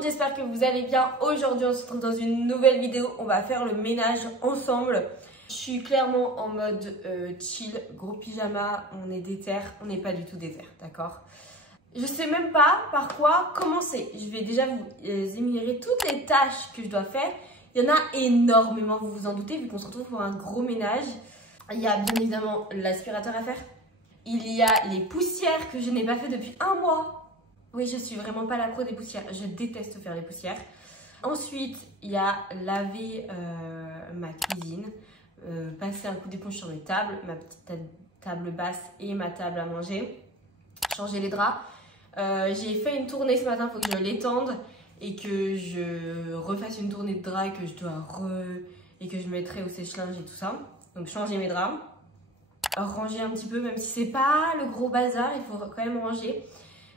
monde, j'espère que vous allez bien. Aujourd'hui on se retrouve dans une nouvelle vidéo, on va faire le ménage ensemble. Je suis clairement en mode chill, gros pyjama, on est déter, on n'est pas du tout déter, d'accord? Je sais même pas par quoi commencer. Je vais déjà vous énumérer toutes les tâches que je dois faire. Il y en a énormément, vous vous en doutez, vu qu'on se retrouve pour un gros ménage. Il y a bien évidemment l'aspirateur à faire. Il y a les poussières que je n'ai pas fait depuis un mois. Oui, je suis vraiment pas la pro des poussières. Je déteste faire les poussières. Ensuite, il y a laver ma cuisine, passer un coup d'éponge sur mes tables, ma petite table basse et ma table à manger, changer les draps. J'ai fait une tournée ce matin, il faut que je l'étende et que je refasse une tournée de draps que je dois et que je mettrai au sèche-linge et tout ça. Donc changer mes draps, ranger un petit peu, même si c'est pas le gros bazar, il faut quand même ranger.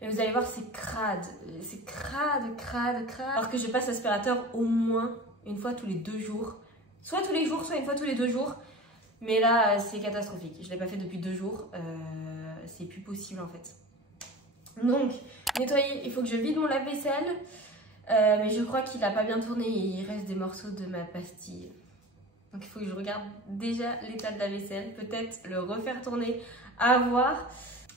Mais vous allez voir, c'est crade. C'est crade. Alors que je passe l'aspirateur au moins une fois tous les 2 jours. Soit tous les jours, soit une fois tous les 2 jours. Mais là, c'est catastrophique. Je ne l'ai pas fait depuis 2 jours. C'est plus possible en fait. Donc, nettoyer, il faut que je vide mon lave-vaisselle. Mais je crois qu'il n'a pas bien tourné. Il reste des morceaux de ma pastille. Donc, il faut que je regarde déjà l'état de la vaisselle. Peut-être le refaire tourner, à voir.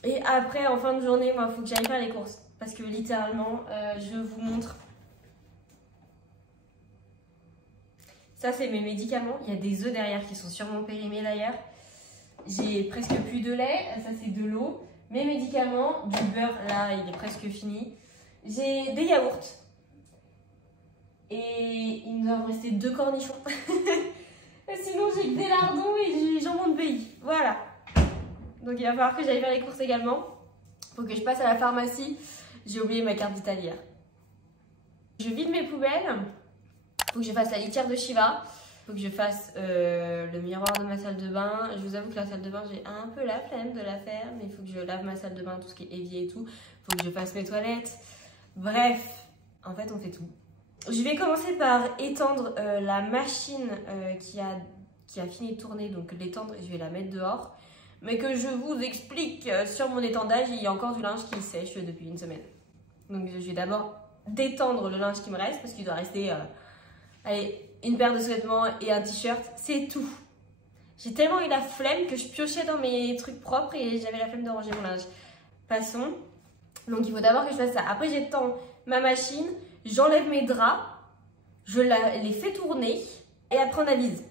Et après, en fin de journée, il faut que j'aille faire les courses. Parce que littéralement, je vous montre. Ça, c'est mes médicaments. Il y a des œufs derrière qui sont sur mon périmé d'ailleurs. J'ai presque plus de lait. Ça, c'est de l'eau. Mes médicaments, du beurre, là, il est presque fini. J'ai des yaourts. Et il nous en resté 2 cornichons. Sinon, j'ai que des lardons et du jambon de pays. Voilà. Donc il va falloir que j'aille faire les courses également. Il faut que je passe à la pharmacie. J'ai oublié ma carte vitale hier. Je vide mes poubelles. Il faut que je fasse la litière de Shiva. Il faut que je fasse le miroir de ma salle de bain. Je vous avoue que la salle de bain, j'ai un peu la flemme de la faire. Mais il faut que je lave ma salle de bain, tout ce qui est évier et tout. Il faut que je fasse mes toilettes. Bref, en fait on fait tout. Je vais commencer par étendre la machine qui a fini de tourner. Donc l'étendre et je vais la mettre dehors. Mais que je vous explique, sur mon étendage, il y a encore du linge qui sèche depuis une semaine. Donc je vais d'abord détendre le linge qui me reste, parce qu'il doit rester allez, une paire de sous-vêtements et un t-shirt, c'est tout. J'ai tellement eu la flemme que je piochais dans mes trucs propres et j'avais la flemme de ranger mon linge. Passons. Donc il faut d'abord que je fasse ça. Après j'étends ma machine, j'enlève mes draps, je les fais tourner et après on avise.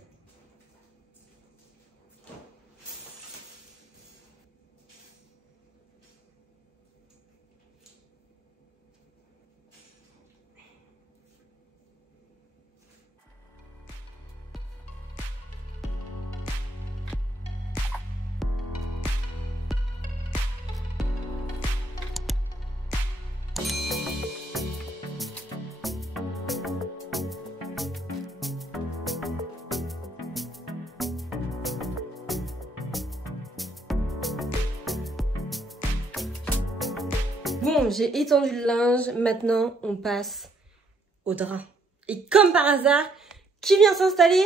Bon, j'ai étendu le linge, maintenant on passe au drap. Et comme par hasard, qui vient s'installer?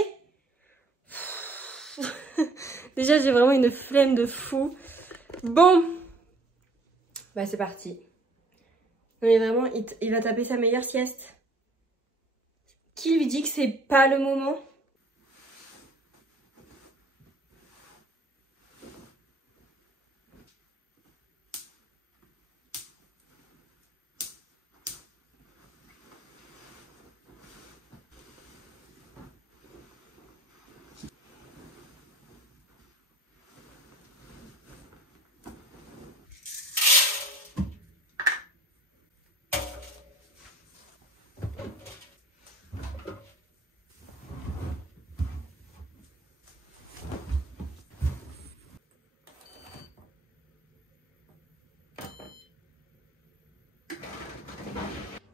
Déjà j'ai vraiment une flemme de fou. Bon, bah c'est parti. Non mais vraiment, il va taper sa meilleure sieste. Qui lui dit que c'est pas le moment?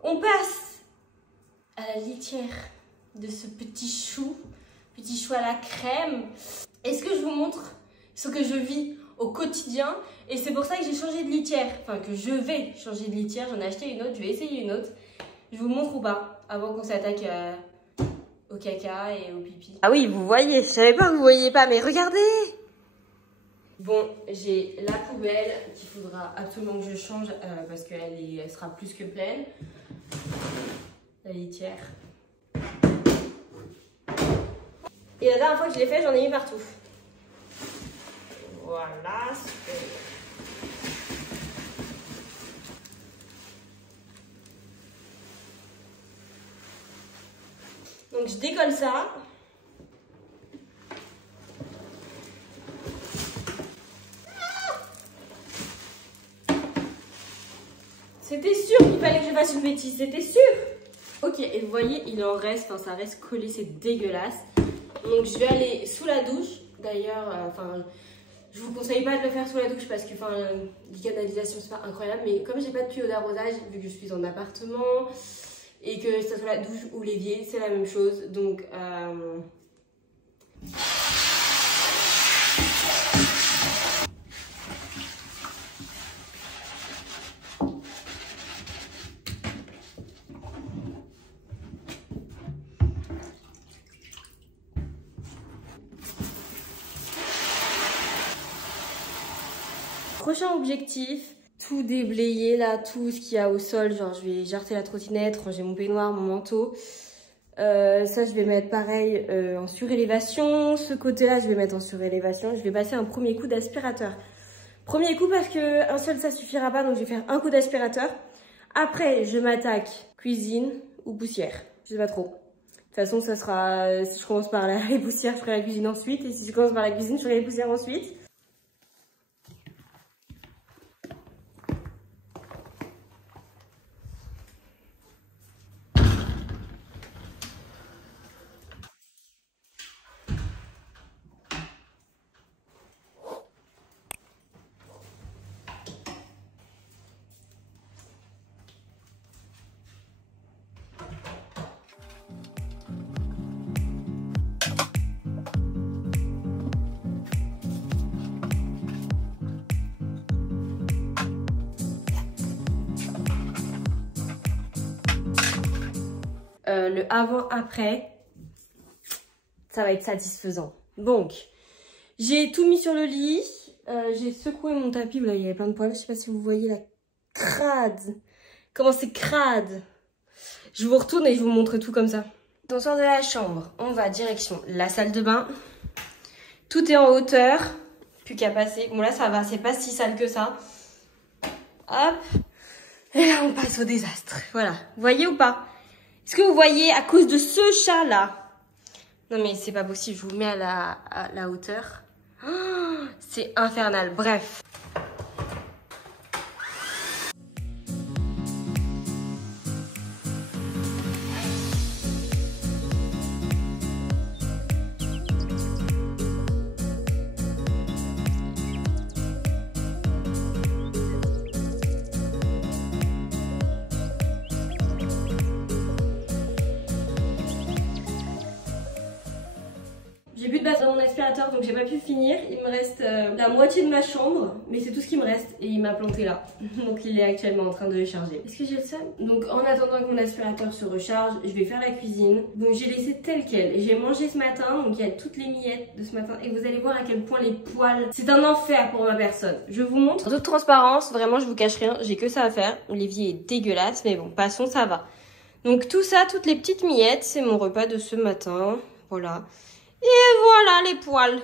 On passe à la litière de ce petit chou à la crème. Est-ce que je vous montre ce que je vis au quotidien? Et c'est pour ça que j'ai changé de litière. Enfin, que je vais changer de litière. J'en ai acheté une autre, je vais essayer une autre. Je vous montre ou pas avant qu'on s'attaque au caca et au pipi. Ah oui, vous voyez. Je savais pas que vous voyez pas, mais regardez! Bon, j'ai la poubelle qu'il faudra absolument que je change parce qu'elle sera plus que pleine. litière. Et la dernière fois que je l'ai fait, j'en ai mis partout. Voilà, super. Donc je décolle ça. C'était sûr qu'il fallait que je fasse une bêtise, c'était sûr. Ok, et vous voyez, il en reste, enfin ça reste collé, c'est dégueulasse. Donc je vais aller sous la douche. D'ailleurs, je vous conseille pas de le faire sous la douche parce que les canalisations c'est pas incroyable. Mais comme j'ai pas de tuyau d'arrosage, vu que je suis en appartement et que ça soit la douche ou l'évier, c'est la même chose. Donc prochain objectif, tout déblayer là, tout ce qu'il y a au sol. Genre je vais jarter la trottinette, ranger mon peignoir, mon manteau. Ça je vais mettre pareil en surélévation. Ce côté là je vais mettre en surélévation. Je vais passer un premier coup d'aspirateur. Premier coup parce que un seul ça suffira pas, donc je vais faire un coup d'aspirateur. Après je m'attaque cuisine ou poussière, je sais pas trop. De toute façon ça sera, si je commence par les poussières je ferai la cuisine ensuite. Et si je commence par la cuisine je ferai les poussières ensuite. Le avant-après, ça va être satisfaisant. Donc, j'ai tout mis sur le lit. J'ai secoué mon tapis. Là, il y avait plein de poils. Je sais pas si vous voyez la crade. Comment c'est crade. Je vous retourne et je vous montre tout comme ça. On sort de la chambre. On va direction la salle de bain. Tout est en hauteur. Plus qu'à passer. Bon, là, ça va. C'est pas si sale que ça. Hop. Et là, on passe au désastre. Voilà. Vous voyez ou pas? Est-ce que vous voyez à cause de ce chat-là? Non mais c'est pas possible, je vous mets à la hauteur. Oh, c'est infernal, bref. J'ai plus de base dans mon aspirateur donc j'ai pas pu finir. Il me reste la moitié de ma chambre, mais c'est tout ce qui me reste et il m'a planté là. Donc il est actuellement en train de charger. Est-ce que j'ai le seum? Donc en attendant que mon aspirateur se recharge, je vais faire la cuisine. Donc j'ai laissé tel quel et j'ai mangé ce matin, donc il y a toutes les miettes de ce matin et vous allez voir à quel point les poils, c'est un enfer pour ma personne. Je vous montre. En toute transparence, vraiment je vous cache rien, j'ai que ça à faire. L'évier est dégueulasse mais bon, passons, ça va. Donc tout ça, toutes les petites miettes, c'est mon repas de ce matin. Voilà. Et voilà les poils.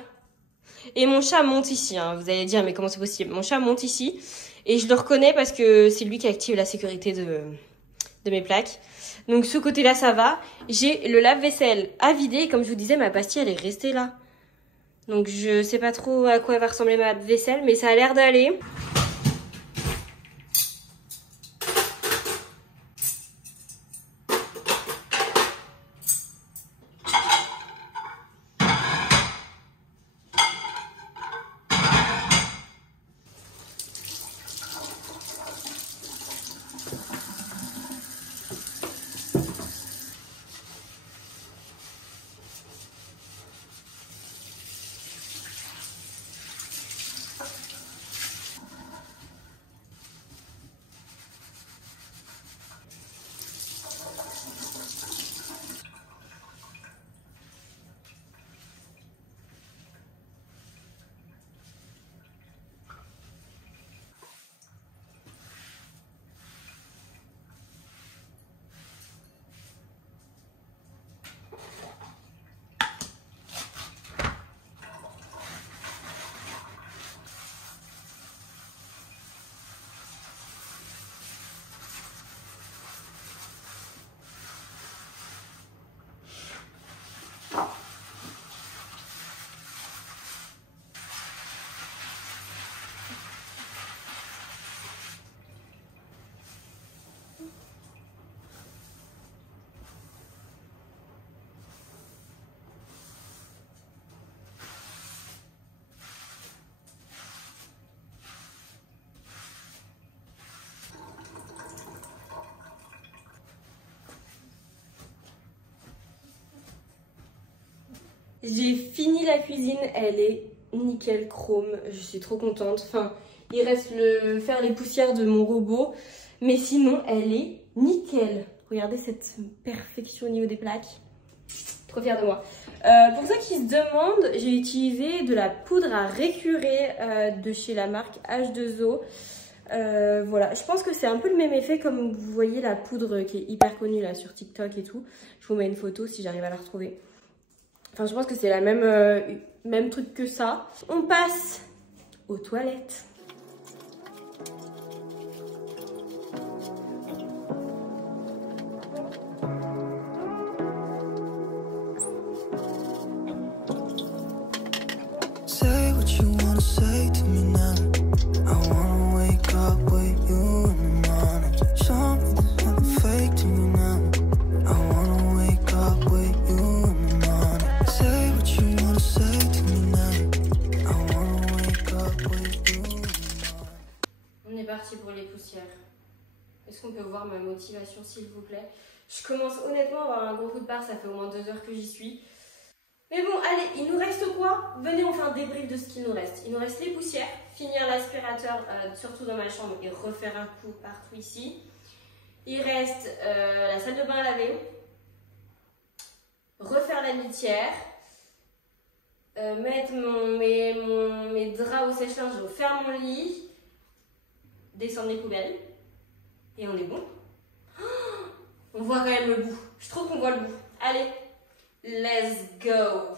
Et mon chat monte ici, hein. Vous allez dire mais comment c'est possible? Mon chat monte ici et je le reconnais parce que c'est lui qui active la sécurité de mes plaques. Donc ce côté là ça va. J'ai le lave-vaisselle à vider et comme je vous disais ma pastille elle est restée là. Donc je sais pas trop à quoi va ressembler ma vaisselle mais ça a l'air d'aller. J'ai fini la cuisine, elle est nickel chrome, je suis trop contente. Enfin, il reste faire les poussières de mon robot, mais sinon elle est nickel. Regardez cette perfection au niveau des plaques. Trop fière de moi. Pour ceux qui se demandent, j'ai utilisé de la poudre à récurer de chez la marque H2O. Voilà, je pense que c'est un peu le même effet comme vous voyez la poudre qui est hyper connue là sur TikTok et tout. Je vous mets une photo si j'arrive à la retrouver. Enfin, je pense que c'est la même truc que ça. On passe aux toilettes. Pour les poussières. Est-ce qu'on peut voir ma motivation s'il vous plaît? Je commence honnêtement à avoir un gros coup de barre, ça fait au moins 2 heures que j'y suis. Mais bon, allez, il nous reste quoi? Venez, on fait un débrief de ce qu'il nous reste. Il nous reste les poussières, finir l'aspirateur, surtout dans ma chambre, et refaire un coup partout ici. Il reste la salle de bain à laver, refaire la litière, mettre mes draps au sèche-linge, refaire mon lit, descendre les poubelles et on est bon. On voit quand même le bout. Je trouve qu'on voit le bout. Allez, let's go.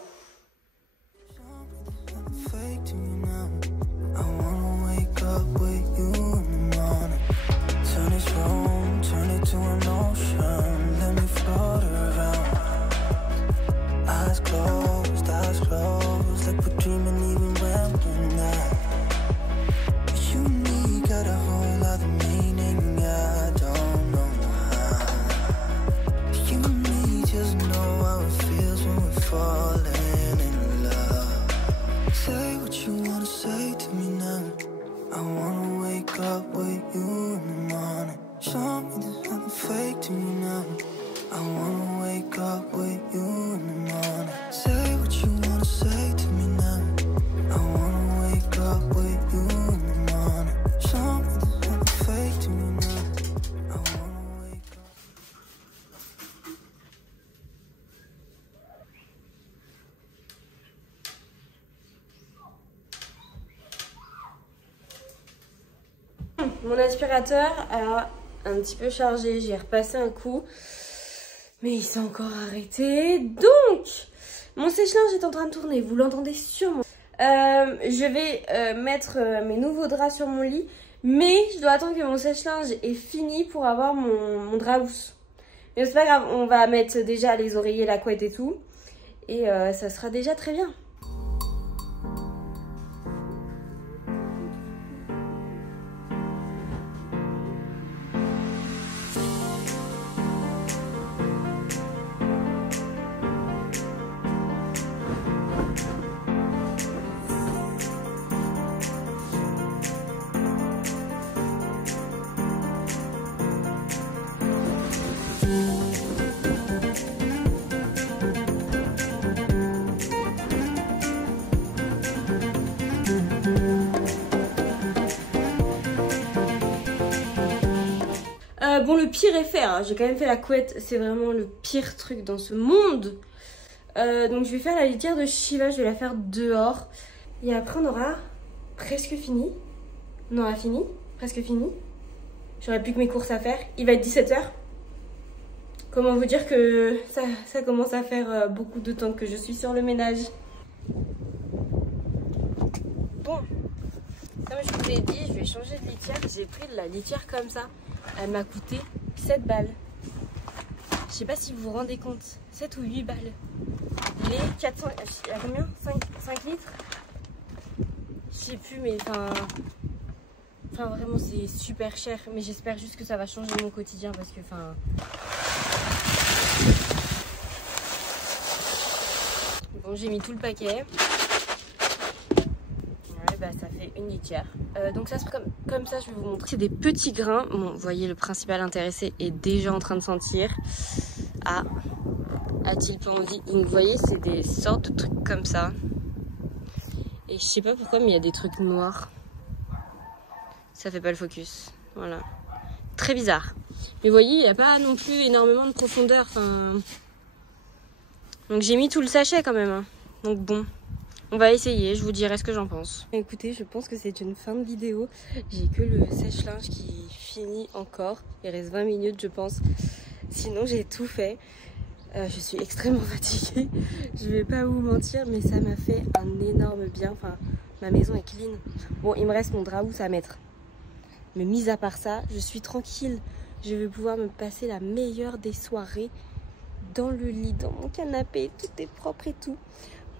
Mon aspirateur a un petit peu chargé, j'ai repassé un coup, mais il s'est encore arrêté. Donc, mon sèche-linge est en train de tourner, vous l'entendez sûrement. Je vais mettre mes nouveaux draps sur mon lit, mais je dois attendre que mon sèche-linge est fini pour avoir mon drap housse. Mais c'est pas grave, on va mettre déjà les oreillers, la couette et tout, et ça sera déjà très bien. Bon, le pire est fait, hein. J'ai quand même fait la couette, c'est vraiment le pire truc dans ce monde. Donc je vais faire la litière de Shiva, je vais la faire dehors. Et après on aura presque fini. On aura fini, presque fini. J'aurai plus que mes courses à faire, il va être 17 h. Comment vous dire que ça commence à faire beaucoup de temps que je suis sur le ménage. Bon, comme je vous l'ai dit, je vais changer de litière. J'ai pris de la litière comme ça. Elle m'a coûté 7 balles. Je sais pas si vous vous rendez compte. 7 ou 8 balles. Les 400... Il y a combien 5 litres. Je sais plus, mais enfin vraiment c'est super cher. Mais j'espère juste que ça va changer mon quotidien parce que Bon, j'ai mis tout le paquet. Bah, ça fait une litière. Donc ça comme ça, je vais vous montrer. C'est des petits grains. Bon, vous voyez, le principal intéressé est déjà en train de sentir. Ah, a-t-il pas envie? Donc vous voyez, c'est des sortes de trucs comme ça. Et je sais pas pourquoi, mais il y a des trucs noirs. Ça fait pas le focus. Voilà. Très bizarre. Mais vous voyez, il n'y a pas non plus énormément de profondeur. Enfin... Donc j'ai mis tout le sachet quand même. Hein. Donc bon, on va essayer. Je vous dirai ce que j'en pense. Écoutez, je pense que c'est une fin de vidéo. J'ai que le sèche-linge qui finit encore. Il reste 20 minutes, je pense. Sinon, j'ai tout fait. Je suis extrêmement fatiguée. Je vais pas vous mentir, mais ça m'a fait un énorme bien. Enfin, ma maison est clean. Bon, il me reste mon drap à mettre. Mais mis à part ça, je suis tranquille. Je vais pouvoir me passer la meilleure des soirées dans le lit, dans mon canapé. Tout est propre et tout.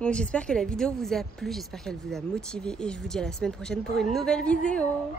Donc j'espère que la vidéo vous a plu. J'espère qu'elle vous a motivé. Et je vous dis à la semaine prochaine pour une nouvelle vidéo.